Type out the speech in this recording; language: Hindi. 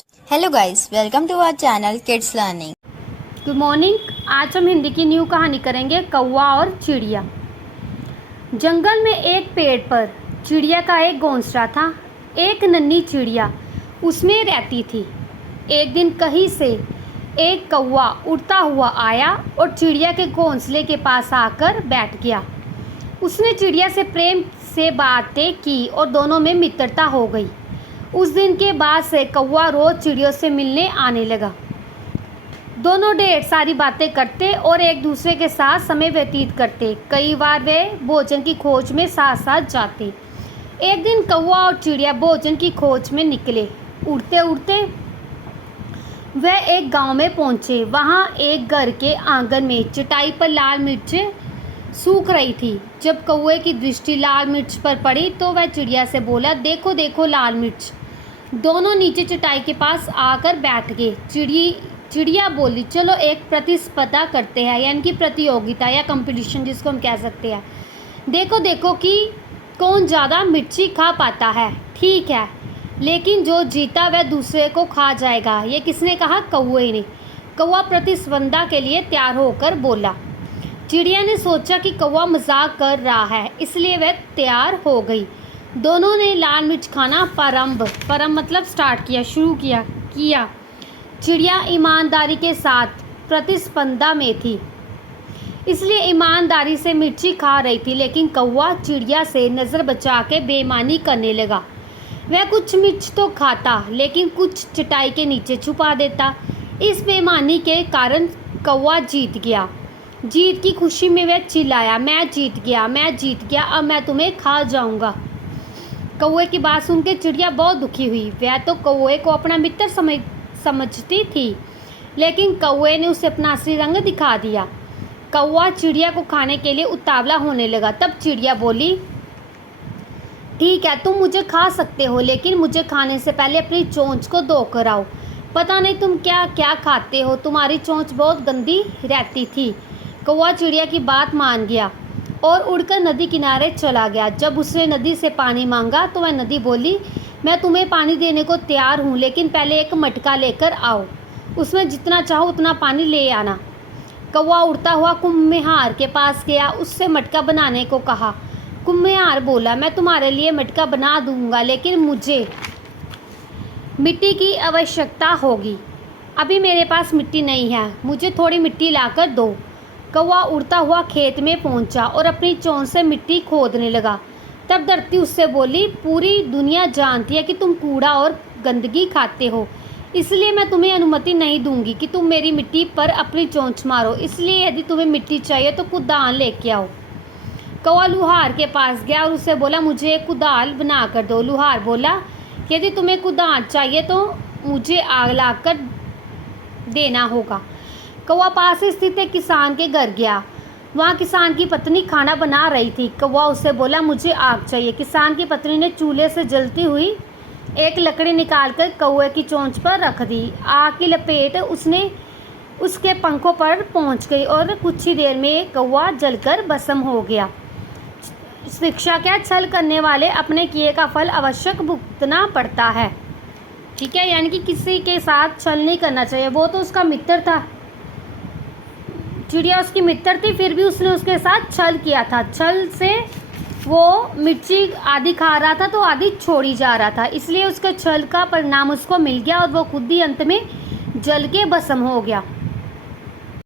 Hello guys, welcome to our channel kids learning. Good morning. आज हम हिंदी की न्यू कहानी करेंगे, कौवा और चिड़िया। जंगल में एक पेड़ पर चिड़िया का एक घोंसला था। एक नन्ही चिड़िया उसमें रहती थी। एक दिन कहीं से एक कौवा उड़ता हुआ आया और चिड़िया के घोंसले के पास आकर बैठ गया। उसने चिड़िया से प्रेम से बातें की और दोनों में मित्रता हो गई। उस दिन के बाद से कौवा रोज चिड़ियों से मिलने आने लगा। दोनों ढेर सारी बातें करते और एक दूसरे के साथ समय व्यतीत करते। कई बार वे भोजन की खोज में साथ साथ जाते। एक दिन कौवा और चिड़िया भोजन की खोज में निकले। उड़ते उड़ते वह एक गांव में पहुंचे। वहां एक घर के आंगन में चटाई पर लाल मिर्चें सूख रही थी। जब कौवे की दृष्टि लाल मिर्च पर पड़ी तो वह चिड़िया से बोला, देखो देखो लाल मिर्च। दोनों नीचे चटाई के पास आकर बैठ गए। चिड़िया बोली, चलो एक प्रतिस्पर्धा करते हैं, यानी कि प्रतियोगिता या कंपटीशन जिसको हम कह सकते हैं। देखो देखो कि कौन ज़्यादा मिर्ची खा पाता है। ठीक है, लेकिन जो जीता वह दूसरे को खा जाएगा। ये किसने कहा? कौवे ने। कौवा प्रतिस्पर्धा के लिए तैयार होकर बोला। चिड़िया ने सोचा कि कौवा मजाक कर रहा है, इसलिए वह तैयार हो गई। दोनों ने लाल मिर्च खाना प्रारंभ मतलब स्टार्ट किया, शुरू किया। चिड़िया ईमानदारी के साथ प्रतिस्पर्धा में थी, इसलिए ईमानदारी से मिर्ची खा रही थी। लेकिन कौवा चिड़िया से नज़र बचा के बेईमानी करने लगा। वह कुछ मिर्च तो खाता, लेकिन कुछ चटाई के नीचे छुपा देता। इस बेईमानी के कारण कौवा जीत गया। जीत की खुशी में वह चिल्लाया, मैं जीत गया, मैं जीत गया, अब मैं तुम्हें खा जाऊंगा। कौवे की बात सुनकर चिड़िया बहुत दुखी हुई। वह तो कौवे को अपना मित्र समझती थी, लेकिन कौवे ने उसे अपना असली रंग दिखा दिया। कौवा चिड़िया को खाने के लिए उतावला होने लगा। तब चिड़िया बोली, ठीक है, तुम मुझे खा सकते हो, लेकिन मुझे खाने से पहले अपनी चोंच को धोकर आओ। पता नहीं तुम क्या क्या खाते हो, तुम्हारी चोंच बहुत गंदी रहती थी। कौवा चिड़िया की बात मान गया और उड़कर नदी किनारे चला गया। जब उसने नदी से पानी मांगा तो वह नदी बोली, मैं तुम्हें पानी देने को तैयार हूँ, लेकिन पहले एक मटका लेकर आओ, उसमें जितना चाहो उतना पानी ले आना। कौवा उड़ता हुआ कुम्हेहार के पास गया, उससे मटका बनाने को कहा। कुम्हेहार बोला, मैं तुम्हारे लिए मटका बना दूंगा, लेकिन मुझे मिट्टी की आवश्यकता होगी। अभी मेरे पास मिट्टी नहीं है, मुझे थोड़ी मिट्टी लाकर दो। कौवा उड़ता हुआ खेत में पहुंचा और अपनी चोंच से मिट्टी खोदने लगा। तब धरती उससे बोली, पूरी दुनिया जानती है कि तुम कूड़ा और गंदगी खाते हो, इसलिए मैं तुम्हें अनुमति नहीं दूंगी कि तुम मेरी मिट्टी पर अपनी चोंच मारो। इसलिए यदि तुम्हें मिट्टी चाहिए तो कुदाल लेके आओ। कौवा लुहार के पास गया और उससे बोला, मुझे एक कुदाल बना कर दो। लुहार बोला, यदि तुम्हें कुदाल चाहिए तो मुझे आग लाकर देना होगा। कौवा पास स्थित एक किसान के घर गया। वहाँ किसान की पत्नी खाना बना रही थी। कौवा उससे बोला, मुझे आग चाहिए। किसान की पत्नी ने चूल्हे से जलती हुई एक लकड़ी निकालकर कौवे की चोंच पर रख दी। आग की लपेट उसके पंखों पर पहुँच गई और कुछ ही देर में कौवा जलकर भस्म हो गया। शिक्षा क्या? छल करने वाले अपने किए का फल आवश्यक भुगतना पड़ता है। ठीक है, यानी कि किसी के साथ छल नहीं करना चाहिए। वो तो उसका मित्र था, चिड़िया उसकी मित्र थी, फिर भी उसने उसके साथ छल किया था। छल से वो मिर्ची आधी खा रहा था तो आधी छोड़ी जा रहा था, इसलिए उसके छल का परिणाम उसको मिल गया और वो खुद ही अंत में जल के भस्म हो गया।